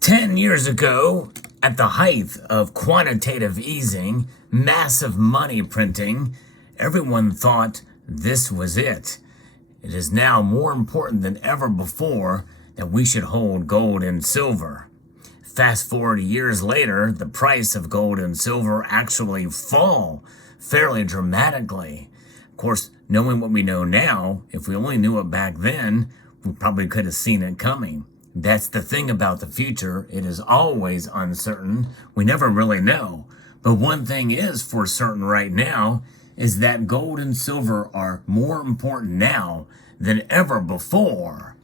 10 years ago, at the height of quantitative easing, massive money printing, everyone thought this was it. It is now more important than ever before that we should hold gold and silver. Fast forward years later, the price of gold and silver actually fall fairly dramatically. Of course, knowing what we know now, if we only knew it back then, we probably could have seen it coming. That's the thing about the future. It is always uncertain. We never really know. But one thing is for certain right now is that gold and silver are more important now than ever before.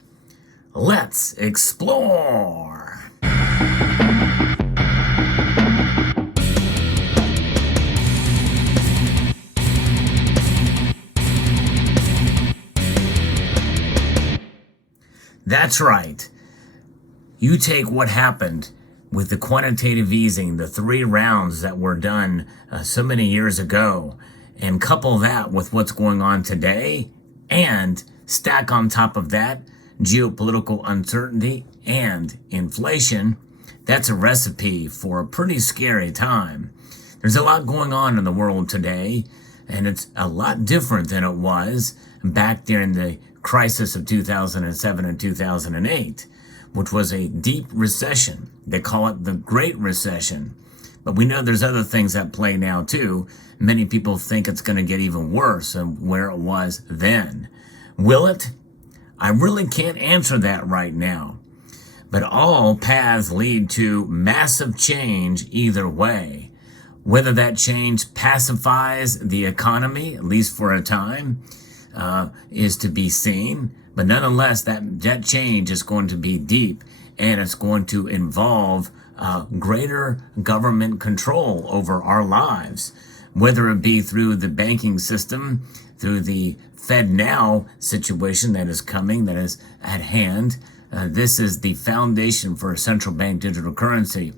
Let's explore. That's right. You take what happened with the quantitative easing, the 3 rounds that were done so many years ago, and couple that with what's going on today, and stack on top of that geopolitical uncertainty and inflation. That's a recipe for a pretty scary time. There's a lot going on in the world today, and it's a lot different than it was back during the crisis of 2007 and 2008. Which was a deep recession. They call it the Great Recession. But we know there's other things at play now too. Many people think it's going to get even worse than where it was then. Will it? I really can't answer that right now. But all paths lead to massive change either way. Whether that change pacifies the economy, at least for a time, is to be seen. But nonetheless, that change is going to be deep, and it's going to involve greater government control over our lives, whether it be through the banking system, through the FedNow situation that is coming, that is at hand. This is the foundation for a central bank digital currency,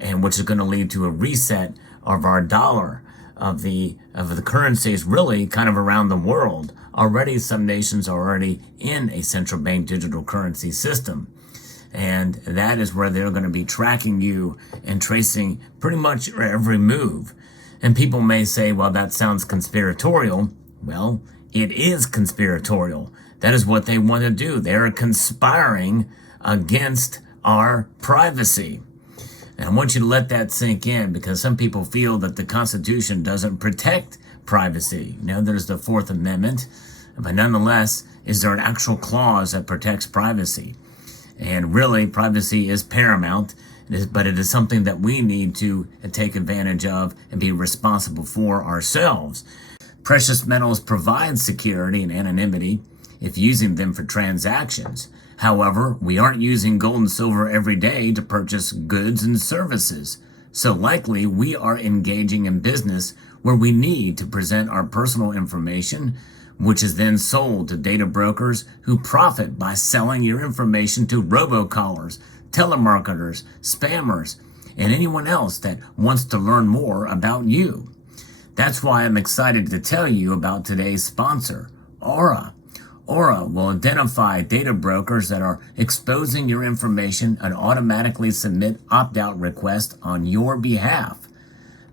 and which is going to lead to a reset of our dollar, of the currencies really kind of around the world. Already, some nations are already in a central bank digital currency system. And that is where they're going to be tracking you and tracing pretty much every move. And people may say, well, that sounds conspiratorial. Well, it is conspiratorial. That is what they want to do. They're conspiring against our privacy. And I want you to let that sink in, because some people feel that the Constitution doesn't protect privacy. You know, there's the 4th Amendment, but nonetheless, is there an actual clause that protects privacy? And really, privacy is paramount, but it is something that we need to take advantage of and be responsible for ourselves. Precious metals provide security and anonymity if using them for transactions. However, we aren't using gold and silver every day to purchase goods and services. So likely we are engaging in business where we need to present our personal information, which is then sold to data brokers who profit by selling your information to robocallers, telemarketers, spammers, and anyone else that wants to learn more about you. That's why I'm excited to tell you about today's sponsor, Aura. Aura will identify data brokers that are exposing your information and automatically submit opt-out requests on your behalf.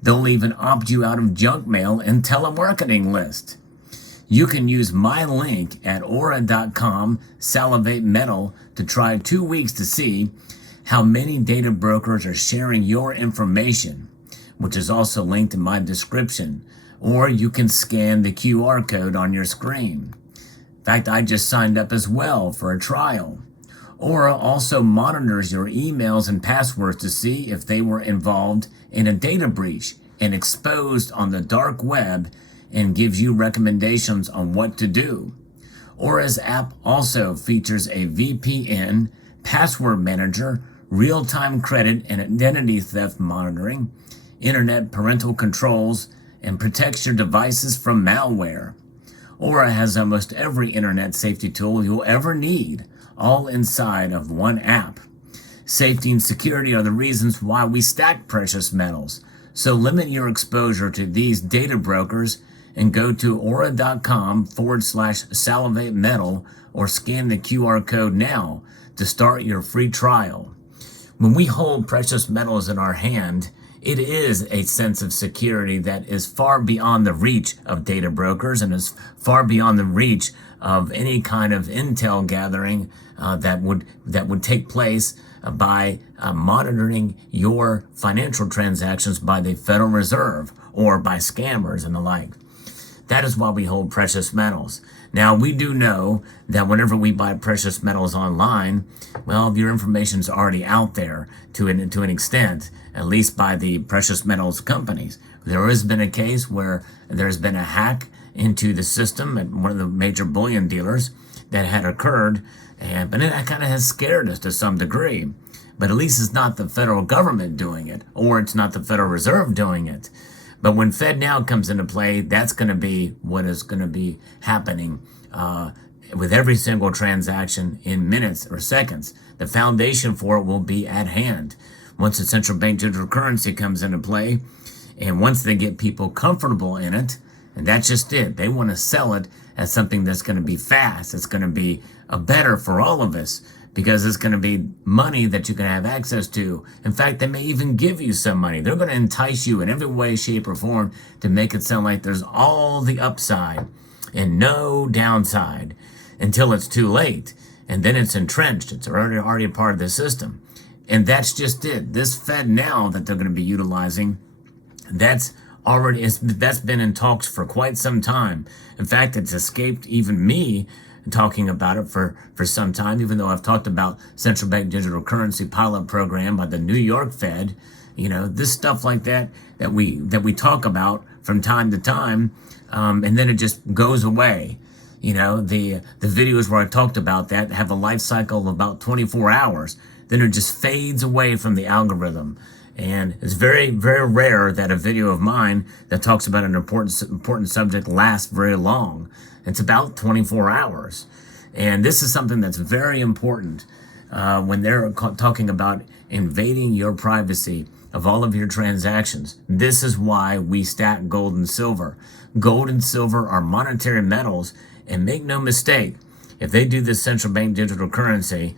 They'll even opt you out of junk mail and telemarketing lists. You can use my link at aura.com, Salivate Metal, to try 2 weeks to see how many data brokers are sharing your information, which is also linked in my description. Or you can scan the QR code on your screen. In fact, I just signed up as well for a trial. Aura also monitors your emails and passwords to see if they were involved in a data breach and exposed on the dark web, and gives you recommendations on what to do. Aura's app also features a VPN, password manager, real-time credit and identity theft monitoring, internet parental controls, and protects your devices from malware. Aura has almost every internet safety tool you'll ever need, all inside of one app. Safety and security are the reasons why we stack precious metals. So limit your exposure to these data brokers and go to aura.com/salivate metal or scan the QR code now to start your free trial. When we hold precious metals in our hand, it is a sense of security that is far beyond the reach of data brokers and is far beyond the reach of any kind of intel gathering that would take place by monitoring your financial transactions by the Federal Reserve or by scammers and the like. That is why we hold precious metals. Now, we do know that whenever we buy precious metals online, well, your information is already out there to an extent, at least by the precious metals companies. There has been a case where there's been a hack into the system at one of the major bullion dealers that had occurred, but that kind of has scared us to some degree. But at least it's not the federal government doing it, or it's not the Federal Reserve doing it. But when FedNow comes into play, that's going to be what is going to be happening with every single transaction in minutes or seconds. The foundation for it will be at hand. Once the central bank digital currency comes into play, and once they get people comfortable in it, and that's just it. They want to sell it as something that's going to be fast. It's going to be better for all of us because it's going to be money that you can have access to. In fact, they may even give you some money. They're going to entice you in every way, shape, or form to make it sound like there's all the upside and no downside until it's too late. And then it's entrenched. It's already a part of the system. And that's just it. This FedNow that they're going to be utilizing, that's been in talks for quite some time. In fact, it's escaped even me talking about it for some time, even though I've talked about central bank digital currency pilot program by the New York Fed. You know, this stuff like that we talk about from time to time, and then it just goes away. You know, the videos where I talked about that have a life cycle of about 24 hours. Then it just fades away from the algorithm. And it's very, very rare that a video of mine that talks about an important subject lasts very long. It's about 24 hours. And this is something that's very important when they're talking about invading your privacy of all of your transactions. This is why we stack gold and silver. Gold and silver are monetary metals, and make no mistake, if they do this central bank digital currency,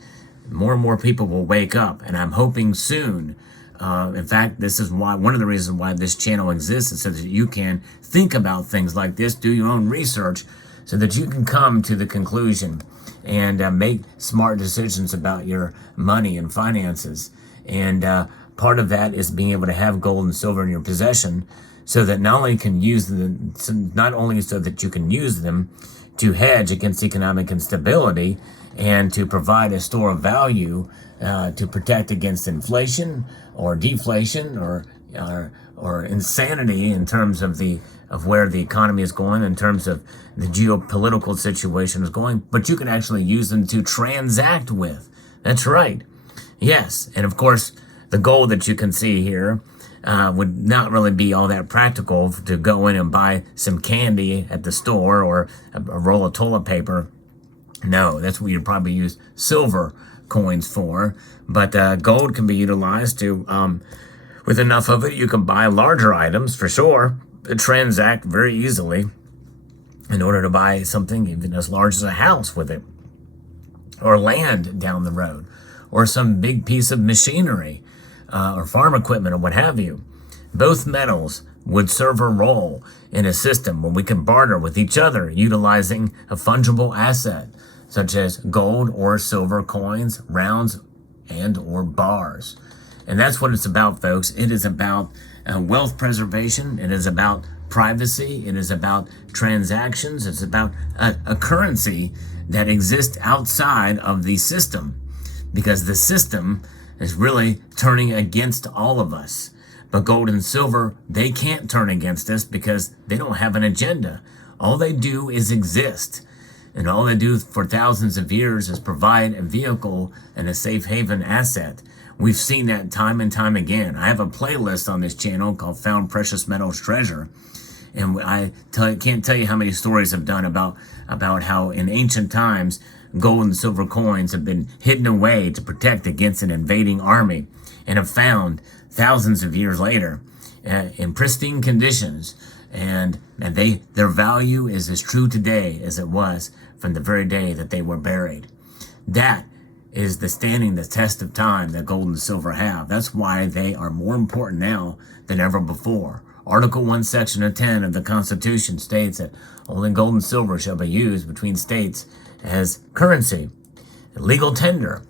more and more people will wake up, and I'm hoping soon. In fact, this is why one of the reasons why this channel exists is so that you can think about things like this, do your own research, so that you can come to the conclusion and make smart decisions about your money and finances. And part of that is being able to have gold and silver in your possession, so that not only so that you can use them to hedge against economic instability and to provide a store of value to protect against inflation or deflation or insanity in terms of where the economy is going, in terms of the geopolitical situation is going, but you can actually use them to transact with. That's right. Yes. And of course, the gold that you can see here would not really be all that practical to go in and buy some candy at the store or a roll of toilet paper. No, that's what you'd probably use silver coins for. But gold can be utilized to, with enough of it, you can buy larger items for sure, transact very easily in order to buy something even as large as a house with it, or land down the road, or some big piece of machinery, or farm equipment or what have you. Both metals would serve a role in a system where we can barter with each other utilizing a fungible asset, such as gold or silver coins, rounds, and or bars. And that's what it's about, folks. It is about wealth preservation. It is about privacy. It is about transactions. It's about a currency that exists outside of the system, because the system is really turning against all of us. But gold and silver, they can't turn against us because they don't have an agenda. All they do is exist. And all they do for thousands of years is provide a vehicle and a safe haven asset. We've seen that time and time again. I have a playlist on this channel called Found Precious Metals Treasure. And can't tell you how many stories I've done about how in ancient times, gold and silver coins have been hidden away to protect against an invading army, and have found thousands of years later in pristine conditions. And their value is as true today as it was from the very day that they were buried. That is the standing the test of time that gold and silver have. That's why they are more important now than ever before. Article 1, Section 10 of the Constitution states that only gold and silver shall be used between states as currency, legal tender.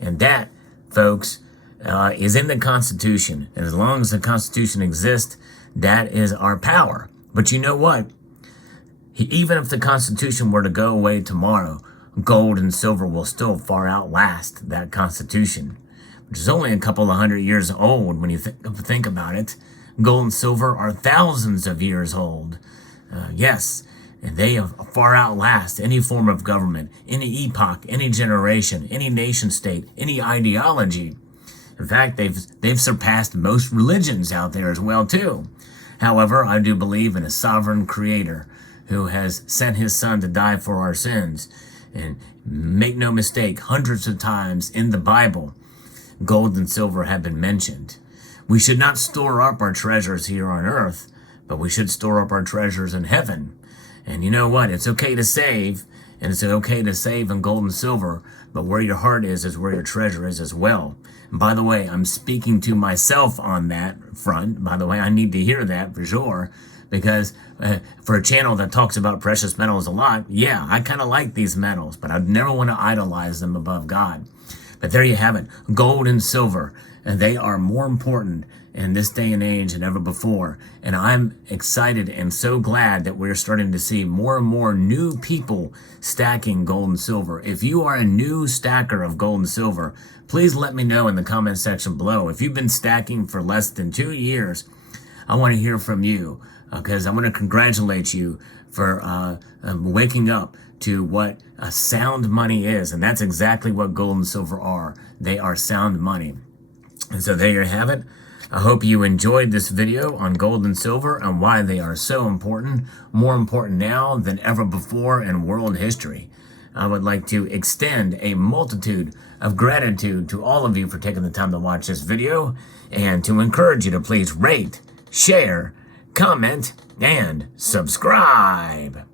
And that, folks, is in the Constitution. And as long as the Constitution exists, that is our power. But you know what? Even if the Constitution were to go away tomorrow, gold and silver will still far outlast that Constitution, which is only a couple of hundred years old when you think about it. Gold and silver are thousands of years old. Yes, and they far outlast any form of government, any epoch, any generation, any nation state, any ideology. In fact, they've surpassed most religions out there as well, too. However, I do believe in a sovereign creator who has sent his son to die for our sins. And make no mistake, hundreds of times in the Bible, gold and silver have been mentioned. We should not store up our treasures here on earth, but we should store up our treasures in heaven. And you know what? It's okay to save, and it's okay to save in gold and silver, but where your heart is where your treasure is as well. And by the way, I'm speaking to myself on that front. By the way, I need to hear that for sure, because for a channel that talks about precious metals a lot, yeah, I kind of like these metals, but I'd never want to idolize them above God. But there you have it, gold and silver, and they are more important in this day and age than ever before. And I'm excited and so glad that we're starting to see more and more new people stacking gold and silver. If you are a new stacker of gold and silver, please let me know in the comment section below. If you've been stacking for less than 2 years, I want to hear from you, because I want to congratulate you for waking up to what sound money is. And that's exactly what gold and silver are. They are sound money. And so there you have it. I hope you enjoyed this video on gold and silver and why they are so important, more important now than ever before in world history. I would like to extend a multitude of gratitude to all of you for taking the time to watch this video, and to encourage you to please rate, share, comment, and subscribe.